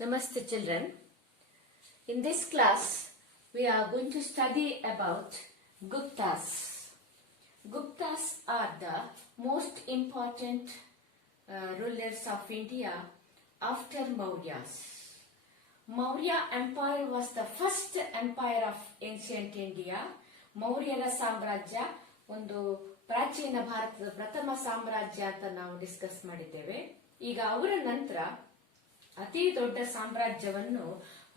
Namaste children. In this class we are going to study about Guptas. Guptas are the most important rulers of India after Mauryas. Maurya Empire was the first empire of ancient India. ಮೌರ್ಯರ ಸಾಮ್ರಾಜ್ಯ ಒಂದು ಪ್ರಾಚೀನ ಭಾರತದ ಪ್ರಥಮ ಸಾಮ್ರಾಜ್ಯ ಅಂತ ನಾವು discuss ಮಾಡಿದ್ದೇವೆ. ಈಗ ಅವರ ನಂತರ ಅತಿ ದೊಡ್ಡ ಸಾಮ್ರಾಜ್ಯವನ್ನು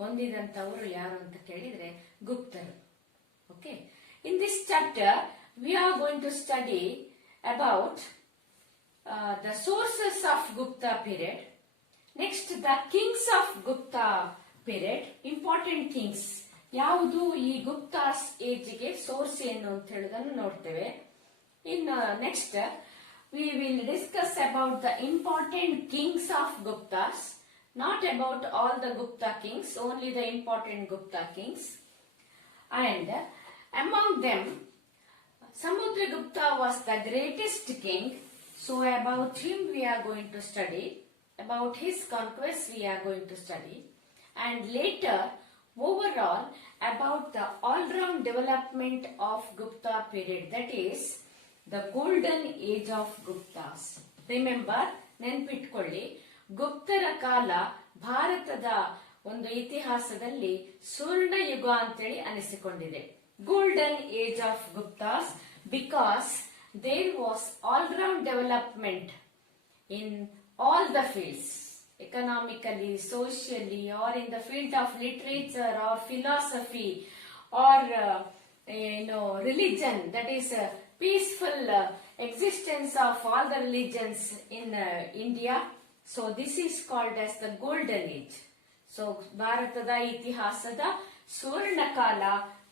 ಹೊಂದಿದಂತವರು ಯಾರು ಅಂತ ಕೇಳಿದ್ರೆ ಗುಪ್ತರು. Okay, in this chapter we are going to study about the sources of Gupta period. Next the kings of Gupta period. Important things ಯಾವುದು ಈ ಗುಪ್ತಾಸ್ ಏಜ್ಗೆ ಸೋರ್ಸ್ ಏನು ಅಂತ ಹೇಳುವುದನ್ನು ನೋಡ್ತೇವೆ. In next we will discuss about the important kings of Guptas. Not about all the Gupta kings, only the important Gupta kings. And among them, Samudragupta was the greatest king. So about him we are going to study. About his conquest we are going to study. And later, overall, about the all-round development of Gupta period. That is, the golden age of Guptas. Remember, ನೆನ್ಪಿಟ್ಕೊಳ್ಳಿ, ಗುಪ್ತರ ಕಾಲ ಭಾರತದ ಒಂದು ಇತಿಹಾಸದಲ್ಲಿ ಸುವರ್ಣ ಯುಗ ಅಂತೇಳಿ ಅನಿಸಿಕೊಂಡಿದೆ. Golden age of Guptas because there was all round development in all the fields, economically, socially, or in the field of literature or philosophy or religion. That is peaceful existence of all the religions in India. So this is called as the golden age. So ಭಾರತದ ಇತಿಹಾಸದ ಸುವರ್ಣ ಕಾಲ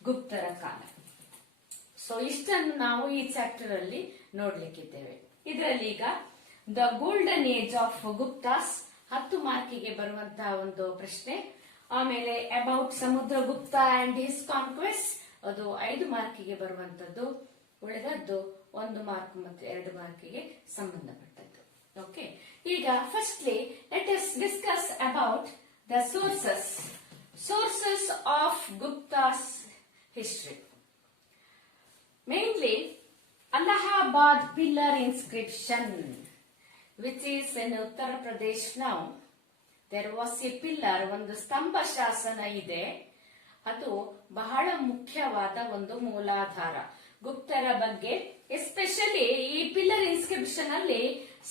ಗುಪ್ತರ ಕಾಲ. So ಇಷ್ಟನ್ನು ನಾವು ಈ chapter ಅಲ್ಲಿ ನೋಡ್ಲಿಕ್ಕಿದ್ದೇವೆ. ಇದರಲ್ಲಿ ಈಗ the golden age of Guptas 10 ಮಾರ್ಕಿಗೆ ಬರುವಂತಹ ಒಂದು ಪ್ರಶ್ನೆ. ಆಮೇಲೆ about Samudragupta and his conquest, ಅದು 5 ಮಾರ್ಕಿಗೆ ಬರುವಂತದ್ದು. ಉಳಿದದ್ದು 1 ಮಾರ್ಕ್ ಮತ್ತು 2 ಮಾರ್ಕಿಗೆ ಸಂಬಂಧಪಟ್ಟದ್ದು. ಓಕೆ, ಈಗ firstly let us discuss about the sources of Guptas history. Mainly Allahabad pillar inscription, which is in Uttar Pradesh now. There was a pillar, ಒಂದು ಸ್ತಂಭ ಶಾಸನ ಇದೆ. ಅದು ಬಹಳ ಮುಖ್ಯವಾದ ಒಂದು ಮೂಲಾಧಾರ ಗುಪ್ತರ ಬಗ್ಗೆ. ಎಸ್ಪೆಷಲಿ ಈ ಪಿಲ್ಲರ್ ಇನ್ಸ್ಕ್ರಿಪ್ಷನ್ ಅಲ್ಲಿ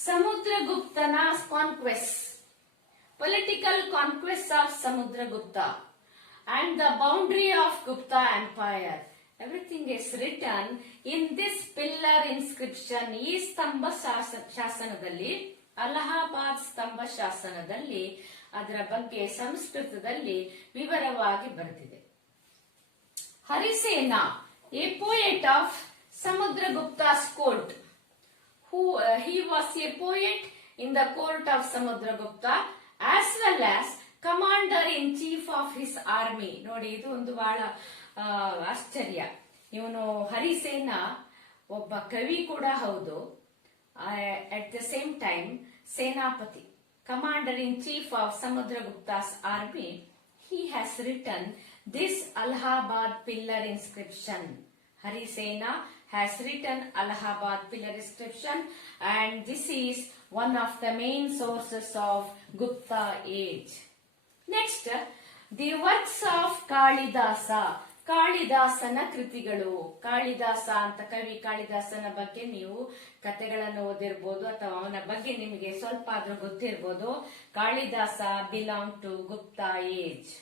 ಸಮುದ್ರಗುಪ್ತನ conquest, political conquest of Samudragupta and the boundary of Gupta empire, everything is return in this pillar inscription. ಈ ಸ್ತಂಭ ಶಾಸನದಲ್ಲಿ, ಅಲಹಾಬಾದ್ ಸ್ತಂಭ ಶಾಸನದಲ್ಲಿ ಅದರ ಬಗ್ಗೆ ಸಂಸ್ಕೃತದಲ್ಲಿ ವಿವರವಾಗಿ ಬರೆದಿದೆ. Harisena, a poet of Samudragupta's court, he was a poet in the court of Samudragupta as well as commander in chief of his army. ನೋಡಿ, ಇದು ಒಂದು ಬಹಳ ಆಶ್ಚರ್ಯ. ಇವನು ಹರಿಸೇನ ಒಬ್ಬ ಕವಿ ಕೂಡ ಹೌದು, ಅಟ್ ದ ಸೇಮ್ ಟೈಮ್ ಸೇನಾಪತಿ, commander in chief of Samudragupta's army. He has written this Allahabad pillar inscription. Harisena has written Allahabad pillar inscription, and this is one of the main sources of Gupta age. Next, the works of Kalidasa. ಕಾಳಿದಾಸನ ಕೃತಿಗಳು. ಕಾಳಿದಾಸ ಅಂತ ಕವಿ ಕಾಳಿದಾಸನ ಬಗ್ಗೆ ನೀವು ಕಥೆಗಳನ್ನು ಓದಿರ್ಬೋದು ಅಥವಾ ಅವನ ಬಗ್ಗೆ ನಿಮಗೆ ಸ್ವಲ್ಪ ಆದ್ರೂ ಗೊತ್ತಿರ್ಬೋದು. Kalidasa belong to Gupta age.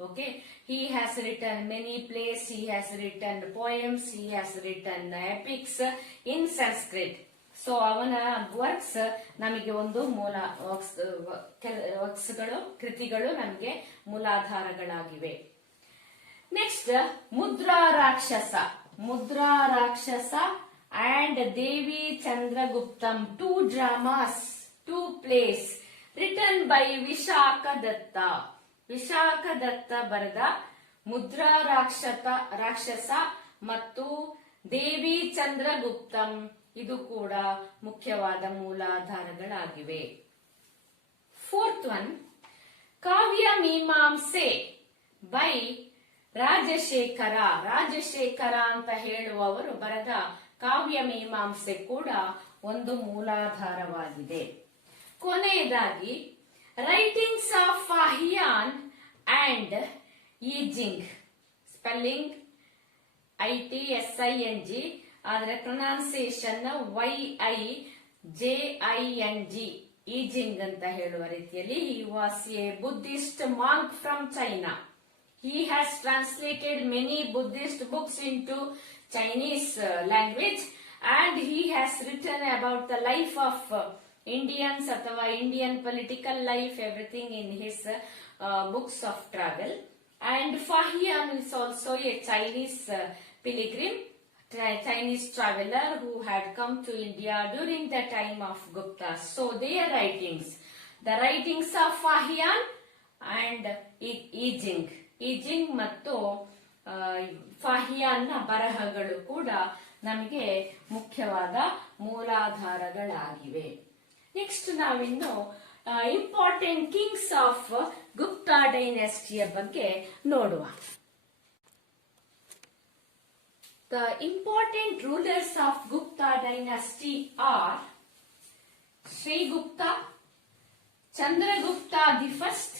Okay, he has written many plays, he has written poems, he has written epics in Sanskrit. So ಅವನ ವರ್ಕ್ಸ್ ನಮಗೆ ಒಂದು ಮೂಲ ವರ್ಕ್ಸ್ಗಳು, ಕೃತಿಗಳು ನಮಗೆ ಮೂಲಾಧಾರಗಳಾಗಿವೆ. Next, Mudra Rakshasa and Devi Chandraguptam, 2 dramas, 2 plays written by Vishakha Datta ಬರೆದ ಮುದ್ರಾ ರಾಕ್ಷಸ ಮತ್ತು ದೇವಿ ಚಂದ್ರಗುಪ್ತಂ, ಇದು ಕೂಡ ಮುಖ್ಯವಾದ ಮೂಲಾಧಾರಗಳಾಗಿವೆ. 4th one, Kavya Mimamsa by Rajashekhara. Rajashekhara ಅಂತ ಹೇಳುವವರು ಬರೆದ ಕಾವ್ಯ ಮೀಮಾಂಸೆ ಕೂಡ ಒಂದು ಮೂಲಾಧಾರವಾಗಿದೆ. ಕೊನೆಯದಾಗಿ writings of Fahien and Yijing, spelling ITSING, ಆದರೆ ಪ್ರೊನೌನ್ಸಿಯೇಷನ್ YIJING, ಈಜಿಂಗ್ ಅಂತ ಹೇಳುವ ರೀತಿಯಲ್ಲಿ. He was a Buddhist monk from China. He has translated many Buddhist books into Chinese language and he has written about the life of Indians ಅಥವಾ Indian political life, everything in his books of travel. And Fahian is also a Chinese pilgrim, Chinese traveler who had come to India during the time of Gupta. So their writings, the writings of Fahian and ಈಜಿಂಗ್ ಮತ್ತು ಫಾಹಿಯಾನ್ನ ಬರಹಗಳು ಕೂಡ ನಮಗೆ ಮುಖ್ಯವಾದ ಮೂಲಾಧಾರಗಳಾಗಿವೆ. Next ನಾವಿನ್ನು important kings of Gupta ಡೈನೆಸ್ಟಿಯ ಬಗ್ಗೆ ನೋಡುವ. The important rulers of Gupta dynasty are Shrigupta, Chandragupta the first,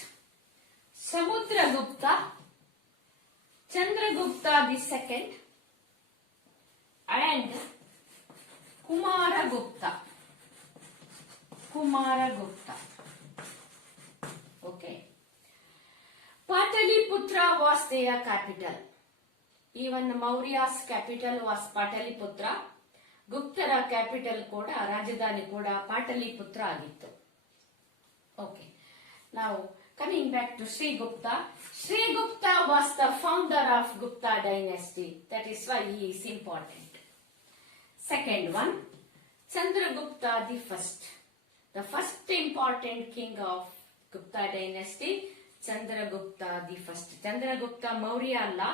Samudragupta, Chandragupta the second, and Kumaragupta. Okay. Pataliputra was their capital. Even Maurya's capital was Pataliputra. Guptara capital koda, Rajadhani koda Pataliputra agittu. Okay. Now, coming back to Sri Gupta. Sri Gupta was the founder of Gupta dynasty. That is why he is important. Second one, Chandragupta the first. The first important king of Gupta dynasty, Chandragupta the first. Chandragupta Maurya alla.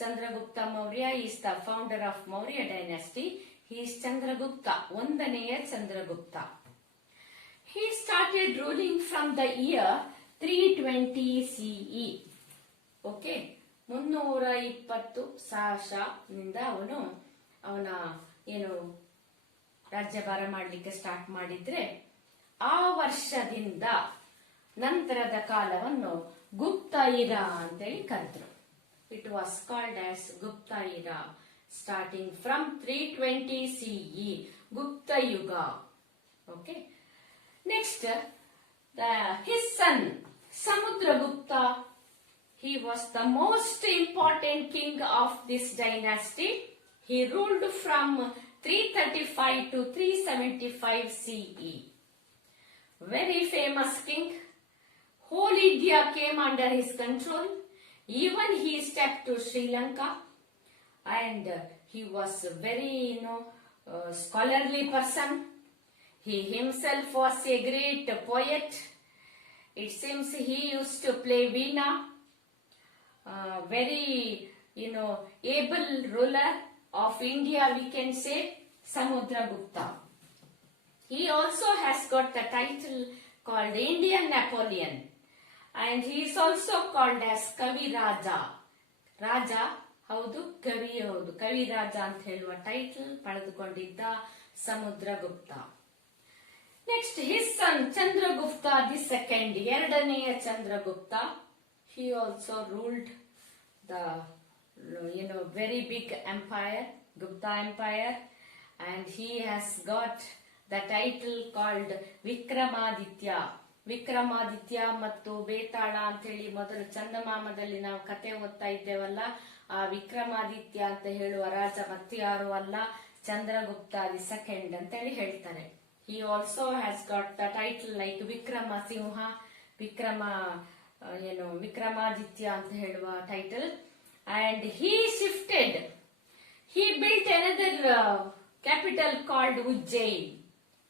Chandragupta Maurya is the founder of Maurya dynasty. He is Chandragupta, ಒಂದನೆಯ Chandragupta. He started ruling from the year 320 CE. Okay, 320 ಸಾಶನಿಂದ ಅವನ ರಾಜ್ಯಭಾರ ಮಾಡಲಿಕ್ಕೆ start ಮಾಡಿದ್ರೆ, ಆ ವರ್ಷದಿಂದ ನಂತರದ ಕಾಲವನ್ನು ಗುಪ್ತ ಇರಾ ಅಂತೇಳಿ ಕರೆದ್ರು. ಇಟ್ ವಾಸ್ ಕಾಲ್ಡ್ ಆಸ್ ಗುಪ್ತ ಇರಾ, ಸ್ಟಾರ್ಟಿಂಗ್ ಫ್ರಮ್ 320 CE, ಗುಪ್ತ ಯುಗ. Okay, next his son Samudragupta, he was the most important king of this dynasty. He ruled from 335 to 375 CE. Very famous king. Whole India came under his control. Even he stepped to Sri Lanka, and he was a very scholarly person. He himself was a great poet. It seems he used to play veena. Very, able ruler of India, we can say, Samudragupta. He also has got the title called Indian Napoleon. And he is also called as Kavi Raja. Raja, ಹೌದು, ಕವಿ ಹೌದು, ಕವಿ ರಾಜ ಅಂತ ಹೇಳುವ title ಪಡೆದುಕೊಂಡಿದ್ದ Samudragupta. Next, his son Chandragupta the second, ಎರಡನೆಯ Chandragupta. He also ruled the very big empire, Gupta Empire, and he has got the title called Vikramaditya. Vikramaditya ಮತ್ತು ಬೇತಾಳ ಅಂತ ಹೇಳಿ ಮೊದಲು ಚಂದಮಾಮದಲ್ಲಿ ನಾವು ಕತೆ ಓದ್ತಾ ಇದ್ದೇವಲ್ಲ, ಆ ವಿಕ್ರಮಾದಿತ್ಯ ಅಂತ ಹೇಳುವ ರಾಜ ಮತ್ತಾರು ಅಲ್ಲ, ಚಂದ್ರಗುಪ್ತ ದಿ ಸೆಕೆಂಡ್ ಅಂತ ಹೇಳಿ ಹೇಳ್ತಾರೆ. He also has got the title like Vikrama Simha, Vikramaditya ಅಂತ ಹೇಳುವ title. And he built another capital called Ujjain.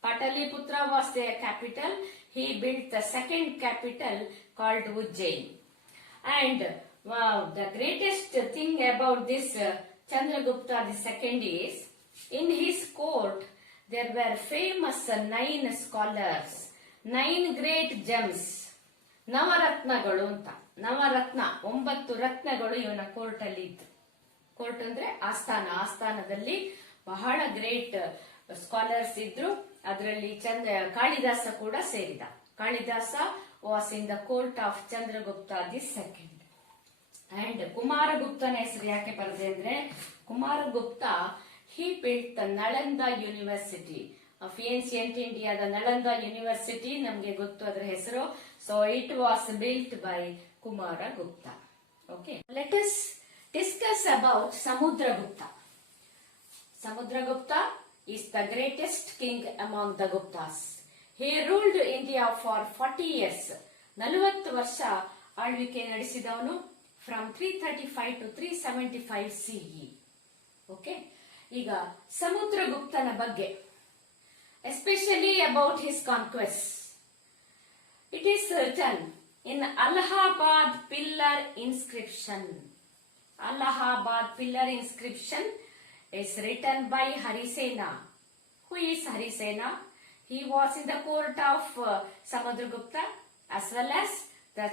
Pataliputra was their capital. He built the second capital called Ujjain. And wow, the greatest thing about this Chandragupta II is, in his court there were famous 9 scholars, 9 great gems, ನವರತ್ನಗಳು ಅಂತ. ನವರತ್ನ 9 ರತ್ನಗಳು ಇವನ court ಅಲ್ಲಿ ಇತ್ತು. Court ಅಂದ್ರೆ ಆಸ್ಥಾನದಲ್ಲಿ ಬಹಳ great scholars ಇದ್ರು. ಅದರಲ್ಲಿ ಕಾಳಿದಾಸ ಕೂಡ ಸೇರಿದ. Kalidasa was in the court of Chandragupta the second. And ಕುಮಾರಗುಪ್ತನ ಹೆಸರು ಯಾಕೆ ಬರದೆ ಅಂದ್ರೆ, Kumaragupta he built the Nalanda University of ancient India. The Nalanda University ನಮ್ಗೆ ಗೊತ್ತು ಅದರ ಹೆಸರು. So it was built by Kumaragupta. Okay, let us discuss about Samudragupta. Samudragupta is the greatest king among the Guptas. He ruled India for 40 years. 40 ವರ್ಷ ಆಳ್ವಿಕೆ ನಡೆಸಿದವನು. From 335 to 375 CE. Okay, ಈಗ ಸಮುದ್ರಗುಪ್ತನ ಬಗ್ಗೆ, especially about his conquest. It is written in Allahabad pillar inscription. Allahabad pillar inscription is written by Harisena. Who is Harisena? He was in the court of Samudragupta as well as the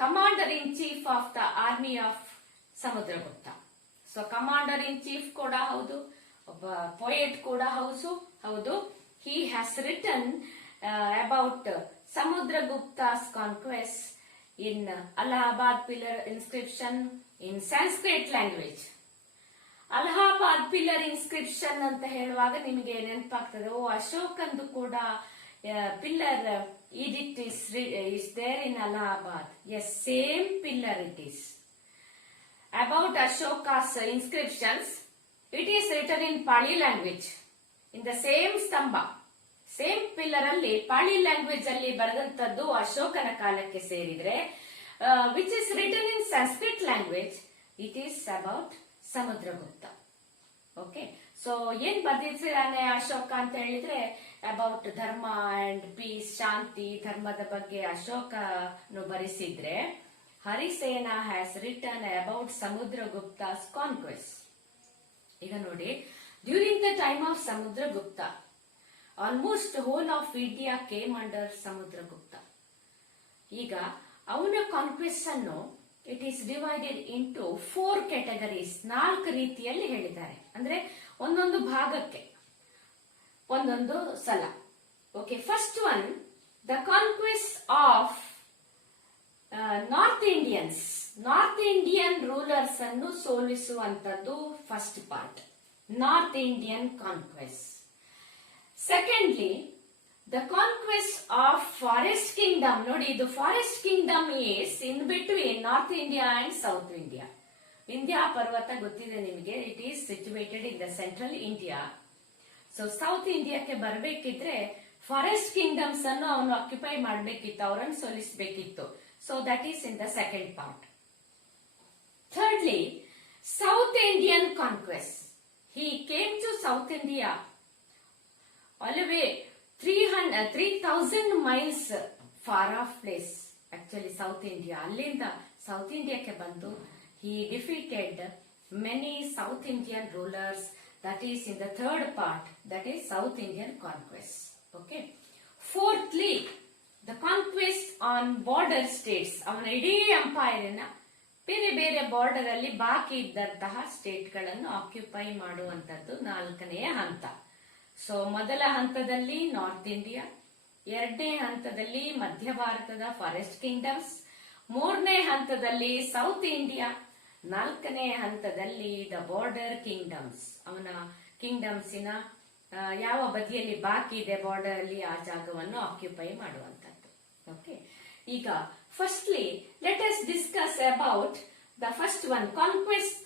commander-in-chief of the army of Samudragupta. So commander-in-chief ಕೂಡ ಹೌದು, ಒಬ್ಬ poet ಕೂಡ ಹೌದು. He has written about Samudragupta's conquest in Allahabad pillar inscription in Sanskrit language. Allahabad pillar inscription ಅಂತ ಹೇಳುವಾಗ ನಿಮಗೆ ನೆನಪಾಗ್ತದೆ, ಅಶೋಕಂದು ಕೂಡ pillar edict is there in Allahabad. Yes, same pillar it is. About Ashoka's inscriptions, it is written in Pali language. In the same stamba, same pillar ಅಲ್ಲಿ Pali language ಅಲ್ಲಿ ಬರೆದಂತದ್ದು ಅಶೋಕನ ಕಾಲಕ್ಕೆ ಸೇರಿದ್ರೆ, which is written in Sanskrit language, it is about Samudragupta. Okay, so ಏನ್ ಬರ್ದಿದ್ದಾನೆ ಅಶೋಕ ಅಂತ ಹೇಳಿದ್ರೆ, about ಧರ್ಮ and piece, ಶಾಂತಿ, ಧರ್ಮದ ಬಗ್ಗೆ ಅಶೋಕನು ಬರೆಸಿದ್ರೆ, ಹರಿಸೇನಾ ಹ್ಯಾಸ್ ರಿಟನ್ ಅಬೌಟ್ ಸಮುದ್ರಗುಪ್ತಾಸ್ ಕಾನ್ಕ್ವೆಸ್ಟ್. ಈಗ ನೋಡಿ, during the time of Samudragupta almost hole of India came under Samudragupta. ಈಗ ಅವನ ಕಾನ್ಕ್ವೆಸ್ಟ್ ಅನ್ನು it is divided into 4 categories. 4 ರೀತಿಯಲ್ಲಿ ಹೇಳಿದ್ದಾರೆ. ಅಂದ್ರೆ ಒಂದೊಂದು ಭಾಗಕ್ಕೆ ಒಂದೊಂದು ಸಲ. Okay, first one, the conquest of north Indians. North Indian rulers ಅನ್ನು ಸೋಲಿಸುವಂತದ್ದು first part, north Indian conquest. Secondly, the conquest of forest kingdom. ನೋಡಿ, ಇದು forest kingdom is in between north India and south India. Vindhya ಪರ್ವತ ಗೊತ್ತಿದೆ ನಿಮಗೆ, it is situated in the central India. So south ಇಂಡಿಯಾಕ್ಕೆ ಬರಬೇಕಿದ್ರೆ forest kingdoms ಅನ್ನು ಅವನು occupy ಮಾಡಬೇಕಿತ್ತು, ಅವರನ್ನು ಸೋಲಿಸಬೇಕಿತ್ತು. So that is in the second part. Thirdly, south Indian conquest. He came to south India all the way 3,000 miles far off place. Actually South India, ಅಲ್ಲಿಂದ south ಇಂಡಿಯಾಕ್ಕೆ ಬಂದು he defeated many South Indian rulers. That is in the third part, that is South Indian conquest. Okay, fourthly, the conquest on border states. ಅವನ ಇಡೀ ಎಂಪೈರಿನ ಬೇರೆ ಬೇರೆ border ಅಲ್ಲಿ ಬಾಕಿ ಇದ್ದಂತಹ state ಗಳನ್ನು ಆಕ್ಯುಪೈ ಮಾಡುವಂತದ್ದು 4ನೇ ಹಂತ. ಸೊ ಮೊದಲ ಹಂತದಲ್ಲಿ ನಾರ್ತ್ ಇಂಡಿಯಾ, 2ನೇ ಹಂತದಲ್ಲಿ ಮಧ್ಯ ಭಾರತದ ಫಾರೆಸ್ಟ್ ಕಿಂಗ್ಡಮ್ಸ್, 3ನೇ ಹಂತದಲ್ಲಿ ಸೌತ್ ಇಂಡಿಯಾ, 4ನೇ ಹಂತದಲ್ಲಿ ದ ಬಾರ್ಡರ್ ಕಿಂಗ್ಡಮ್ಸ್. ಅವನ ಕಿಂಗ್ಡಮ್ಸಿನ ಯಾವ ಬದಿಯಲ್ಲಿ ಬಾಕಿ ಇದೆ ಬಾರ್ಡರ್ ಅಲ್ಲಿ ಆ ಜಾಗವನ್ನು ಆಕ್ಯುಪೈ ಮಾಡುವಂತದ್ದು. ಓಕೆ, ಈಗ firstly let us discuss about the first one conquest,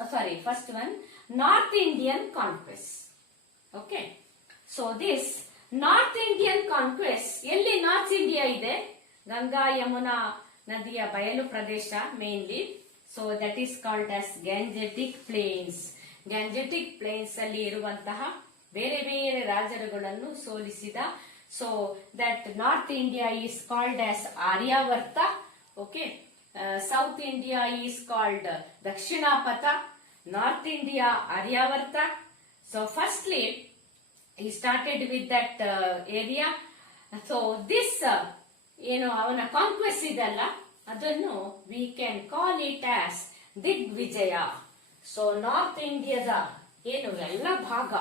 first one north Indian conquest. Okay, so this north Indian conquest, ಎಲ್ಲಿ ನಾರ್ತ್ ಇಂಡಿಯಾ ಇದೆ, ಗಂಗಾ ಯಮುನಾ ನದಿಯ ಬಯಲು ಪ್ರದೇಶ mainly. So that is called as Gangetic plains. Gangetic plains ಅಲ್ಲಿ ಇರುವಂತಹ ಬೇರೆ ಬೇರೆ ರಾಜರುಗಳನ್ನು ಸೋಲಿಸಿದ. So that north India is called as Aryavarta. Okay, south India is called Dakshinapatha, north India Aryavarta. So firstly he started with that area. So this ಏನು ಅವನ conquest ಇದಲ್ಲ, ಅದನ್ನು we can call it as Digvijaya. So north ಇಂಡಿಯಾದ ಏನು ಎಲ್ಲ ಭಾಗ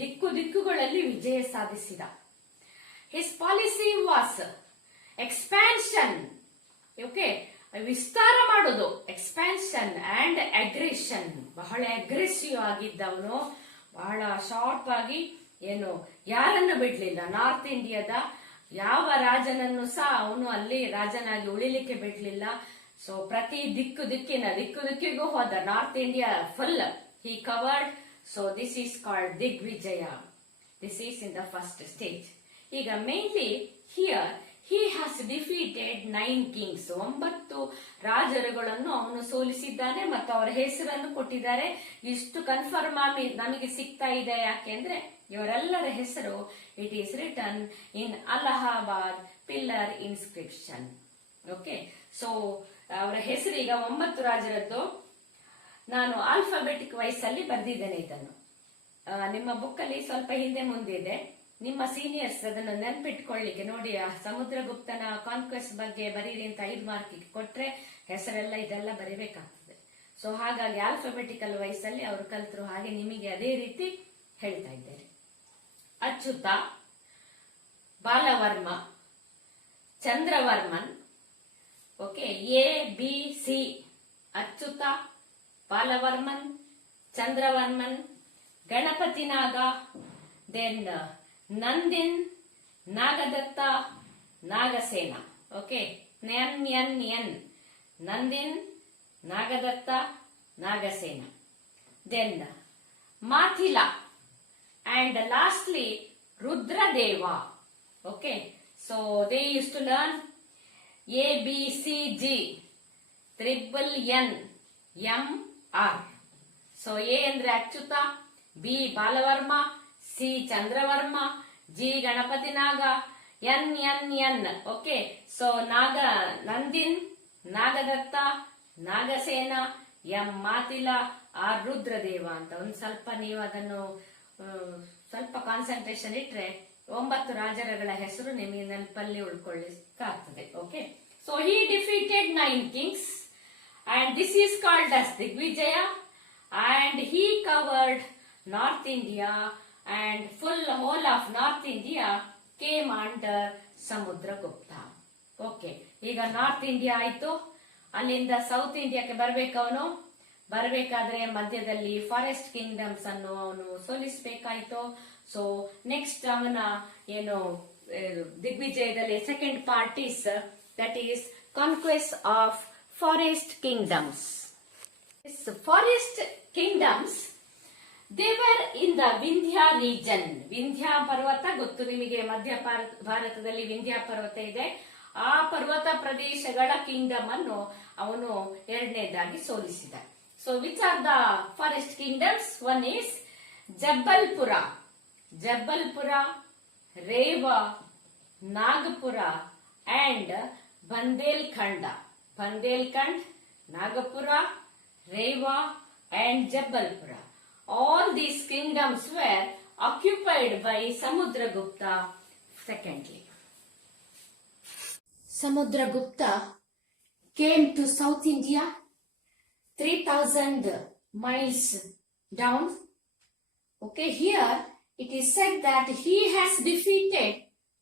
ದಿಕ್ಕುಗಳಲ್ಲಿ ವಿಜಯ ಸಾಧಿಸಿದ. His policy was expansion, okay, ವಿಸ್ತಾರ ಮಾಡೋದು, ಎಕ್ಸ್ಪ್ಯಾನ್ಷನ್ ಅಂಡ್ ಅಗ್ರೆಷನ್. ಬಹಳ ಅಗ್ರೆಸಿವ್ ಆಗಿದ್ದವನು, ಬಹಳ ಶಾರ್ಪ್ ಆಗಿ ಏನು ಯಾರನ್ನು ಬಿಡ್ಲಿಲ್ಲ. ನಾರ್ತ್ ಇಂಡಿಯಾದ ಯಾವ ರಾಜನನ್ನು ಸಹ ಅವನು ಅಲ್ಲಿ ರಾಜನಾಗಿ ಉಳಿಲಿಕ್ಕೆ ಬಿಡ್ಲಿಲ್ಲ. ಸೊ ಪ್ರತಿ ದಿಕ್ಕಿಗೂ ಹೋದ. North India full he covered. So this is called digvijaya. This is in the first stage. ಈಗ mainly here he has defeated 9 kings. 9 ರಾಜರುಗಳನ್ನು ಅವನು ಸೋಲಿಸಿದ್ದಾನೆ ಮತ್ತು ಅವರ ಹೆಸರನ್ನು ಕೊಟ್ಟಿದ್ದಾರೆ. ಇಷ್ಟು ಕನ್ಫರ್ಮ್ ಆಗಿ ನಮಗೆ ಸಿಗ್ತಾ ಇದೆ. ಯಾಕೆಂದ್ರೆ ಇವರೆಲ್ಲರ ಹೆಸರು it is written in Allahabad pillar inscription. Okay, so ಅವರ ಹೆಸರು ಈಗ 9 ರಾಜರದ್ದು ನಾನು ಆಲ್ಫಾಬೆಟಿಕ್ ವೈಸ್ ಅಲ್ಲಿ ಬರೆದಿದ್ದೇನೆ. ಇದನ್ನು ನಿಮ್ಮ ಬುಕ್ ಅಲ್ಲಿ ಸ್ವಲ್ಪ ಹಿಂದೆ ಮುಂದೆ ಇದೆ. ನಿಮ್ಮ ಸೀನಿಯರ್ಸ್ ಅದನ್ನು ನೆನ್ಪಿಟ್ಕೊಳ್ಳಿಕ್ಕೆ ನೋಡಿ. ಸಮುದ್ರಗುಪ್ತನ ಕಾನ್ಕ್ವೆಸ್ಟ್ ಬಗ್ಗೆ ಬರೀರಿ ಅಂತ 5 ಮಾರ್ಕಿಗೆ ಕೊಟ್ರೆ ಹೆಸರೆಲ್ಲ ಇದೆಲ್ಲ ಬರೀಬೇಕಾಗ್ತದೆ. ಸೊ ಹಾಗಾಗಿ ಆಲ್ಫಾಬೆಟಿಕಲ್ ವೈಸ್ ಅಲ್ಲಿ ಅವರು ಕಲ್ತರು. ಹಾಗೆ ನಿಮಗೆ ಅದೇ ರೀತಿ ಹೇಳ್ತಾ ಇದ್ದೇನೆ. Achyuta, Balavarma, Chandravarman. Okay, ABC. Achyuta, Balavarman, Chandravarman, Ganapatinaga, then Nandin, Nagadatta, Nagasena. Okay, NN, Nandin, Nagadatta, Nagasena. Then Matila and lastly Rudradeva. Okay, so they used to learn ABCG, NNMR. So A ಅಂದ್ರೆ Achyuta, B Balavarma, C Chandravarma, G Ganapatinaga, NNN. Okay, so Nandin, Nagadatta, Nagasena, M Matila, R Rudradeva ಅಂತ. ಒಂದು ಸ್ವಲ್ಪ ನೀವು ಅದನ್ನು ಸ್ವಲ್ಪ ಕಾನ್ಸಂಟ್ರೇಷನ್ ಇಟ್ರೆ 9 ರಾಜರುಗಳ ಹೆಸರು ನಿಮಗೆ ನೆನಪಲ್ಲಿ ಉಳ್ಕೊಳ್ಳಿಕ್ಕಾಗ್ತದೆ. Okay, so he defeated 9 kings and this is called as Digvijaya and he covered North India and whole of North India came under Samudragupta. Okay, ಈಗ ನಾರ್ತ್ ಇಂಡಿಯಾ ಆಯ್ತು. ಅಲ್ಲಿಂದ ಸೌತ್ ಇಂಡಿಯಾಕ್ಕೆ ಬರ್ಬೇಕವನು. ಬರಬೇಕಾದ್ರೆ ಮಧ್ಯದಲ್ಲಿ ಫಾರೆಸ್ಟ್ ಕಿಂಗ್ಡಮ್ಸ್ ಅನ್ನು ಅವನು ಸೋಲಿಸಬೇಕಾಯ್ತು. ಸೊ ನೆಕ್ಸ್ಟ್ ಅವನ ಏನು ದಿಗ್ವಿಜಯದಲ್ಲಿ second part is that is conquest of forest kingdoms. Forest kingdoms they were in the Vindhya region. Vindhya ಪರ್ವತ ಗೊತ್ತು ನಿಮಗೆ, ಮಧ್ಯ ಭಾರತದಲ್ಲಿ ವಿಂಧ್ಯ ಪರ್ವತ ಇದೆ. ಆ ಪರ್ವತ ಪ್ರದೇಶಗಳ ಕಿಂಗ್ಡಮ್ ಅನ್ನು ಅವನು ಎರಡನೇದಾಗಿ ಸೋಲಿಸಿದ. So which are the forest kingdoms? One is Jabalpura, Rewa, Nagpura and Bundelkhand, Nagpura, Rewa and Jabalpura. All these kingdoms were occupied by Samudragupta secondly. Samudragupta came to South India 3000 miles down. Okay, here it is said that he has defeated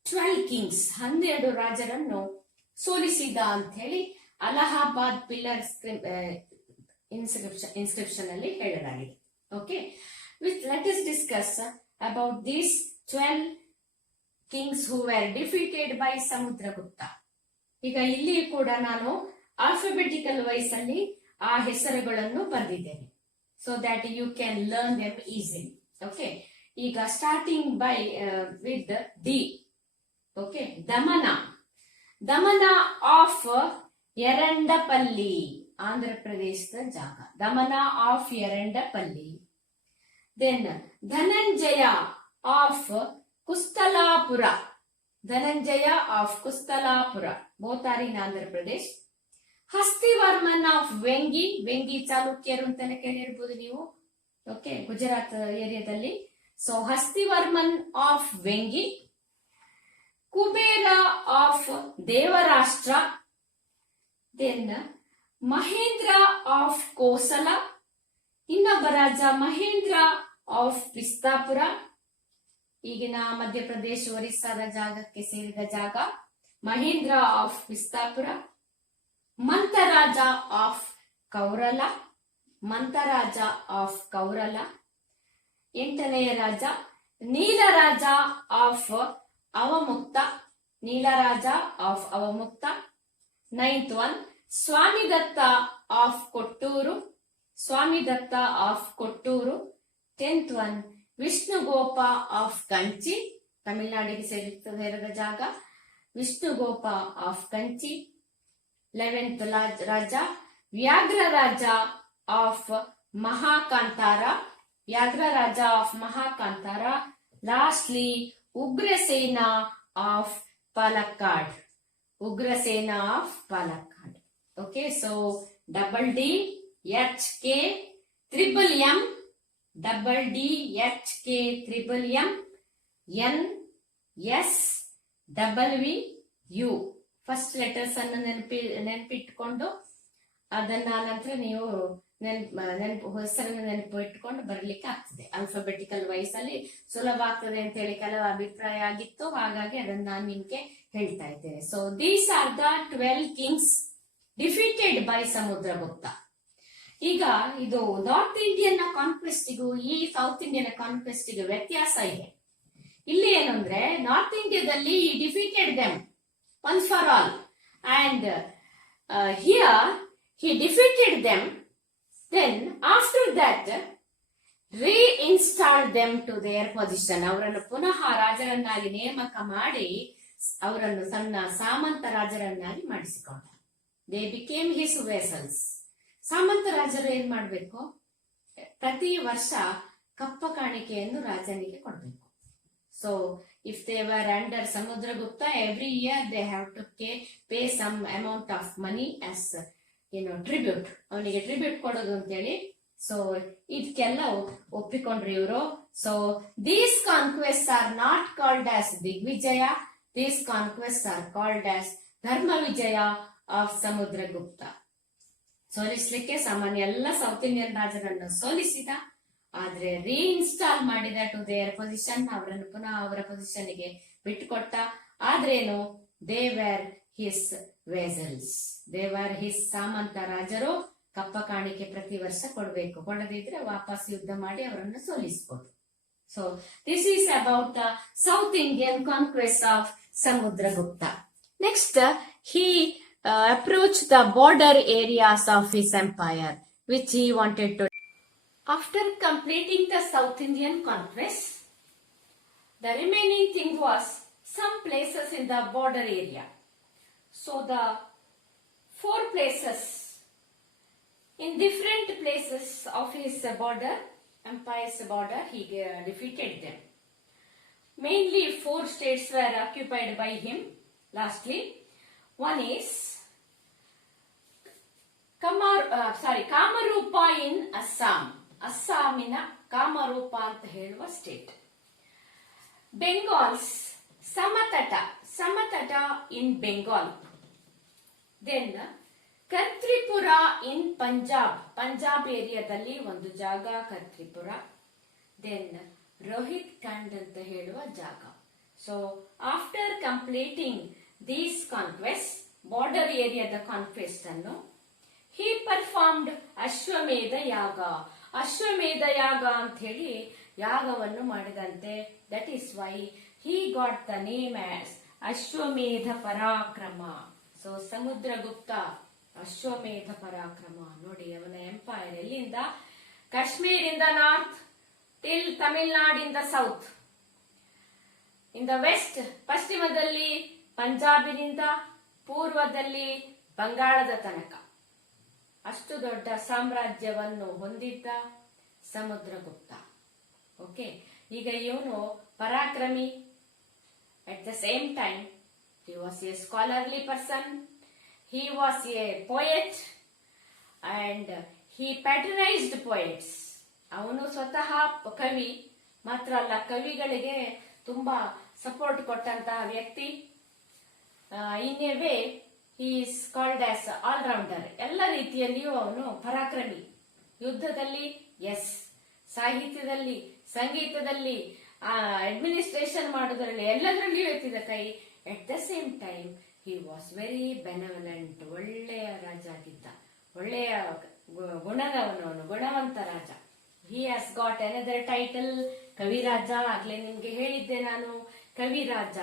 12 kings. 12 ರಾಜರನ್ನು ಸೋಲಿಸಿದ ಅಂತ ಹೇಳಿ Allahabad pillar inscription ಅಲ್ಲಿ ಹೇಳಲಾಗಿದೆ. Okay, let us discuss about these 12 kings who were defeated by Samudragupta. ಈಗ ಇಲ್ಲಿ ಕೂಡ ನಾನು ಆಲ್ಫಾಬೆಟಿಕಲ್ ವೈಸ್ ಅಲ್ಲಿ ಆ ಹೆಸರುಗಳನ್ನು ಬರೆದಿದ್ದೇನೆ. So that you can learn them easily. Okay, ಈಗ starting by with D. Okay, Damana of Erandapalli, Andhra ಪ್ರದೇಶದ ಜಾಗ. Damana of Erandapalli. Then Dhananjaya of Kusthalapura, both are in Andhra Pradesh. Hastivarman of Vengi ಚಾಲುಕ್ಯರು ಅಂತಾನೆ ಕೇಳಿರ್ಬೋದು ನೀವು. ಓಕೆ, ಗುಜರಾತ್ ಏರಿಯಾದಲ್ಲಿ. So Hastivarman of Vengi. Kubera of Devarashtra, then Mahendra of Kosala, ಇನ್ನೊಬ್ಬ ರಾಜ ಮಹೇಂದ್ರ ಆಫ್ ಪಿಸ್ತಾಪುರ, ಈಗಿನ ಮಧ್ಯಪ್ರದೇಶ ಒರಿಸ್ಸಾದ ಜಾಗಕ್ಕೆ ಸೇರಿದ ಜಾಗ Mahendra of Pishtapura. Mantaraja of Kaurala, Mantaraja of Kaurala. ಎಂಟನೆಯ ರಾಜ Nilaraja of Avamukta, Nilaraja of Avamukta. Ninth one Swamidatta of Kotturu, Swamidatta of Kotturu. 10th one Vishnugopa of Kanchi, ತಮಿಳುನಾಡಿಗೆ ಸೇರಿದ ಜಾಗ ವಿಷ್ಣುಗೋಪ ಆಫ್ ಕಂಚಿ. 11th ರಾಜ Vyaghraraja of Mahakantara, Vyaghraraja of Mahakantara. Lastly Ugrasena of Palakkad, Ugrasena of Palakkad. Okay, so double D H K triple M, double D H K triple M N S W U. First letters ಅನ್ನು ನೆನಪಿಟ್ಕೊಂಡು ಅದನ್ನ ನಂತರ ನೀವು ಹೆಸರನ್ನು ನೆನಪು ಇಟ್ಕೊಂಡು ಬರಲಿಕ್ಕೆ ಆಗ್ತದೆ. ಆಲ್ಫಾಬೆಟಿಕಲ್ ವೈಸ್ ಅಲ್ಲಿ ಸುಲಭ ಆಗ್ತದೆ ಅಂತ ಹೇಳಿ ಕೆಲವು ಅಭಿಪ್ರಾಯ ಆಗಿತ್ತು, ಹಾಗಾಗಿ ಅದನ್ನ ನಾನು ನಿಮ್ಗೆ ಹೇಳ್ತಾ ಇದ್ದೇನೆ. So these are the 12 Kings defeated by Samudragupta. ಈಗ ಇದು ನಾರ್ತ್ ಇಂಡಿಯನ್ ಕಾನ್ಕ್ವೆಸ್ಟಿಗೂ ಈ ಸೌತ್ ಇಂಡಿಯನ್ ಕಾನ್ಕ್ವೆಸ್ಟಿಗೂ ವ್ಯತ್ಯಾಸ ಇದೆ. ಇಲ್ಲಿ ಏನಂದ್ರೆ ನಾರ್ತ್ ಇಂಡಿಯಾದಲ್ಲಿ defeated them once for all, and here he defeated them, then after that reinstalled them to their position. ಅವರನ್ನು ಪುನಃ ರಾಜರನ್ನಾಗಿ ನೇಮಕ ಮಾಡಿ ಅವರನ್ನು ಸಣ್ಣ ಸಾಮಂತ ರಾಜರನ್ನಾಗಿ ಮಾಡಿಸಿಕೊಂಡ. They became his vassals. ಸಾಮಂತ ರಾಜರು ಏನ್ ಮಾಡ್ಬೇಕು, ಪ್ರತಿ ವರ್ಷ ಕಪ್ಪ ಕಾಣಿಕೆಯನ್ನು ರಾಜನಿಗೆ ಕೊಡ್ಬೇಕು. So if they were under Samudragupta, every year they have to pay some amount of money as tribute, ಅವನಿಗೆ ಟ್ರಿಬ್ಯೂಟ್ ಕೊಡೋದು ಅಂತೇಳಿ. ಸೊ ಇದಕ್ಕೆಲ್ಲ ಒಪ್ಪಿಕೊಂಡ್ರಿ ಇವರು. So these conquests are not called as digvijaya, these conquests are called as dharma vijaya of Samudragupta. ಸೋಲಿಸ್ಲಿಕ್ಕೆ ಸಾಮಾನ್ಯ ಎಲ್ಲ south Indian ರಾಜರನ್ನು ಸೋಲಿಸಿದ, ಆದ್ರೆ ರೀಇನ್ಸ್ಟಾಲ್ ಮಾಡಿದ ಟು ದೇರ್ ಪೊಸಿಷನ್, ಅವರನ್ನು ಪುನಃ ಅವರ ಪೊಸಿಷನ್ ಗೆ ಬಿಟ್ಟುಕೊಟ್ಟ. ಆದ್ರೇನು, they were his vassals, they were his ಸಾಮಂತ ರಾಜರು. ಕಪ್ಪ ಕಾಣಿಕೆ ಪ್ರತಿ ವರ್ಷ ಕೊಡಬೇಕು, ಕೊಡದಿದ್ರೆ ವಾಪಸ್ ಯುದ್ಧ ಮಾಡಿ ಅವರನ್ನು ಸೋಲಿಸಬಹುದು. So this is about the South Indian conquest of Samudragupta. Next he approached the border areas of his empire which he wanted to. After completing the South Indian conquest, the remaining thing was some places in the border area. So the 4 places in different places of his border, empire's border, he defeated them. Mainly 4 states were occupied by him. Lastly, one is Kamarupa in Assam. ಅಸ್ಸಾಮಿನ ಕಾಮರೂಪ ಅಂತ ಹೇಳುವ state. Bengal's ಸಮತಟ ಇನ್ Bengal. Then ಕರ್ತ್ರಿಪುರ ಇನ್ ಪಂಜಾಬ್ ಏರಿಯಾದಲ್ಲಿ ಒಂದು ಜಾಗ ಕರ್ತ್ರಿಪುರ. Then Rohit ಖಂಡ್ ಅಂತ ಹೇಳುವ ಜಾಗ. So after completing these conquest, border ಏರಿಯಾದ conquest ಅನ್ನು, he performed ಅಶ್ವಮೇಧ ಯಾಗ. ಅಶ್ವಮೇಧ ಯಾಗ ಅಂತ ಹೇಳಿ ಯಾಗವನ್ನು ಮಾಡಿದಂತೆ. That is why he got the name as ಅಶ್ವಮೇಧ ಪರಾಕ್ರಮ. ಸೊ ಸಮುದ್ರಗುಪ್ತ ಅಶ್ವಮೇಧ ಪರಾಕ್ರಮ. ನೋಡಿ ಅವನ ಎಂಪೈರ್ ಎಲ್ಲಿಂದ, ಕಾಶ್ಮೀರ್ ಇಂದ ನಾರ್ತ್ ಟಿಲ್ ತಮಿಳುನಾಡಿಂದ ಸೌತ್, ಇನ್ ದ ವೆಸ್ಟ್ ಪಶ್ಚಿಮದಲ್ಲಿ ಪಂಜಾಬಿನಿಂದ ಪೂರ್ವದಲ್ಲಿ ಬಂಗಾಳದ ತನಕ ಅಷ್ಟು ದೊಡ್ಡ ಸಾಮ್ರಾಜ್ಯವನ್ನು ಹೊಂದಿದ್ದ ಸಮುದ್ರಗುಪ್ತ. ಓಕೆ, ಈಗ ಇವನು ಪರಾಕ್ರಮಿ. At the same time he was a scholarly person, he was a poet and he patronized poets. ಅವನು ಸ್ವತಃ ಕವಿ ಮಾತ್ರ ಅಲ್ಲ, ಕವಿಗಳಿಗೆ ತುಂಬಾ ಸಪೋರ್ಟ್ ಕೊಟ್ಟಂತಹ ವ್ಯಕ್ತಿ. In a way he is called as allrounder. ಎಲ್ಲ ರೀತಿಯಲ್ಲಿಯೂ ಅವನು ಪರಾಕ್ರಮಿ. ಯುದ್ಧದಲ್ಲಿ ಎಸ್, ಸಾಹಿತ್ಯದಲ್ಲಿ, ಸಂಗೀತದಲ್ಲಿ, ಅಡ್ಮಿನಿಸ್ಟ್ರೇಷನ್ ಮಾಡೋದ್ರಲ್ಲಿ ಎಲ್ಲದರಲ್ಲಿಯೂ ಎತ್ತಿದ ಕೈ. At the same time he was very benevolent. ಒಳ್ಳೆಯ ರಾಜ ಆಗಿದ್ದ, ಒಳ್ಳೆಯ ಗುಣಗವನವನು, ಗುಣವಂತ ರಾಜ. He has got another title Kaviraja. ಆಗ್ಲೇ ನಿಮ್ಗೆ ಹೇಳಿದ್ದೆ ನಾನು, ಕವಿರಾಜ.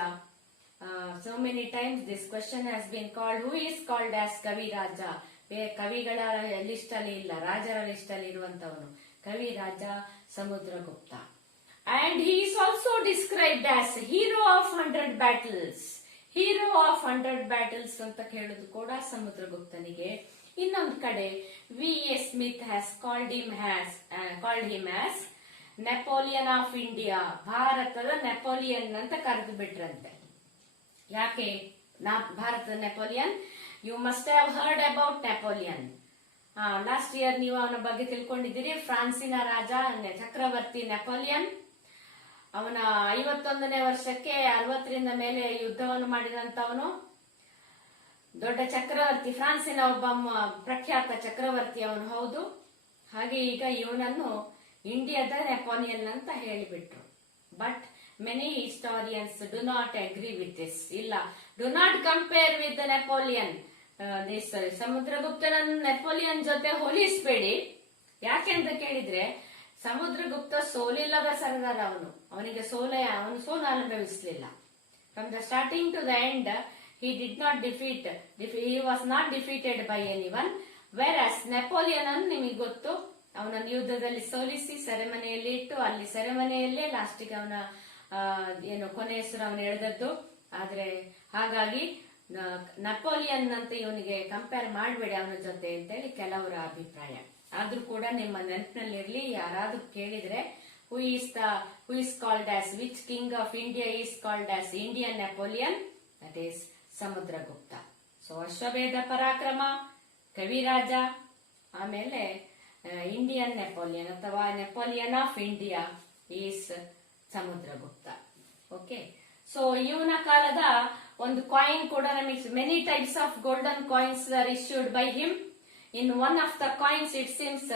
So many times this question has been called, who is called as ಕವಿರಾಜ? ಕವಿಗಳ ಲಿಸ್ಟ್ ಅಲ್ಲಿ ಇಲ್ಲ, ರಾಜರ ಲಿಸ್ಟ್ ಅಲ್ಲಿ ಇರುವಂತವನು ಕವಿರಾಜ Samudragupta. And he is also described as hero of 100 battles. Hero of 100 battles ಅಂತ ಕೇಳೋದು ಕೂಡ ಸಮುದ್ರಗುಪ್ತನಿಗೆ. ಇನ್ನೊಂದು ಕಡೆ V.A. Smith has called him as Napoleon of India. ಭಾರತದ ನೆಪೋಲಿಯನ್ ಅಂತ ಕರೆದು ಬಿಟ್ರಂತೆ. ಯಾಕೆ ಭಾರತದ Napoleon? You must have heard about Napoleon. Last year ನೀವು ಅವನ ಬಗ್ಗೆ ತಿಳ್ಕೊಂಡಿದ್ದೀರಿ. ಫ್ರಾನ್ಸಿನ ರಾಜ, ಚಕ್ರವರ್ತಿ ನೆಪೋಲಿಯನ್. ಅವನ 51ನೇ ವರ್ಷಕ್ಕೆ 60ರಿಂದ ಮೇಲೆ ಯುದ್ಧವನ್ನು ಮಾಡಿದಂತವನು, ದೊಡ್ಡ ಚಕ್ರವರ್ತಿ, ಫ್ರಾನ್ಸಿನ ಒಬ್ಬ ಪ್ರಖ್ಯಾತ ಚಕ್ರವರ್ತಿ ಅವನು. ಹೌದು. ಹಾಗೆ ಈಗ ಇವನನ್ನು ಇಂಡಿಯಾದ ನೆಪೋಲಿಯನ್ ಅಂತ ಹೇಳಿಬಿಟ್ರು. But many historians do not agree with this. ಇಲ್ಲ, do not compare with Napoleon. ಸಮುದ್ರಗುಪ್ತನನ್ನು ನೆಪೋಲಿಯನ್ ಜೊತೆ ಹೋಲಿಸಬೇಡಿ. ಯಾಕೆಂತ ಕೇಳಿದ್ರೆ ಸಮುದ್ರಗುಪ್ತ ಸೋಲಿಲ್ಲದ ಸರದಾರ. ಅವನಿಗೆ ಅವನು ಸೋಲು ಅನುಭವಿಸಲಿಲ್ಲ. From the starting to the end he did not he was not defeated by anyone. Whereas Napoleon ಅನ್ನು ನಿಮಗೆ ಗೊತ್ತು, ಅವನನ್ನು ಯುದ್ಧದಲ್ಲಿ ಸೋಲಿಸಿ ಸೆರೆಮನೆಯಲ್ಲಿ ಇಟ್ಟು, ಅಲ್ಲಿ ಸೆರೆಮನೆಯಲ್ಲೇ ಲಾಸ್ಟಿಗೆ ಅವನ ಕೊನೆ ಹೆಸರು ಅವನು ಎಳೆದದ್ದು. ಆದ್ರೆ ಹಾಗಾಗಿ ನೆಪೋಲಿಯನ್ ಅಂತ ಇವನಿಗೆ ಕಂಪೇರ್ ಮಾಡಬೇಡಿ ಅವನ ಜೊತೆ ಅಂತೇಳಿ ಕೆಲವರ ಅಭಿಪ್ರಾಯ. ಆದ್ರೂ ಕೂಡ ನಿಮ್ಮ ನೆನಪಿನಲ್ಲಿರ್ಲಿ, ಯಾರಾದ್ರೂ ಕೇಳಿದ್ರೆ who is called as, which king of India is called as Indian Napoleon? That is Samudragupta. So ಅಶ್ವಮೇಧ ಪರಾಕ್ರಮ, ಕವಿರಾಜ, ಆಮೇಲೆ ಇಂಡಿಯನ್ ನೆಪೋಲಿಯನ್ ಅಥವಾ Napoleon of India is Samudragupta. Okay. So ಇವನ ಕಾಲದ ಒಂದು ಕಾಯಿನ್ ಕೂಡ ನಮಗೆ, many types of golden coins are issued by him. In one of the coins it seems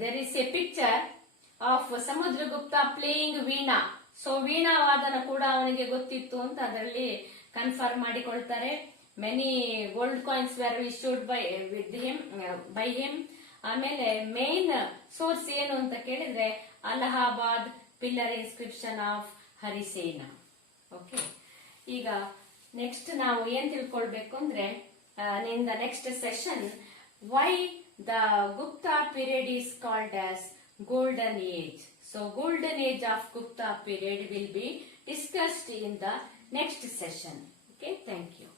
there is a picture of Samudragupta playing veena. So veena ವಾದನ ಕೂಡ ಅವನಿಗೆ ಗೊತ್ತಿತ್ತು ಅಂತ ಅದರಲ್ಲಿ ಕನ್ಫರ್ಮ್ ಮಾಡಿಕೊಳ್ತಾರೆ. Many gold coins were issued by him. ಆಮೇಲೆ main source ಏನು ಅಂತ ಕೇಳಿದ್ರೆ Allahabad pillar inscription of Harisena. Okay. ಈಗ ನೆಕ್ಸ್ಟ್ ನಾವು ಏನ್ ತಿಳ್ಕೊಳ್ಬೇಕು ಅಂದ್ರೆ, in the next session, why the Gupta period is called as golden age. So golden age of Gupta period will be discussed in the next session. Okay, thank you.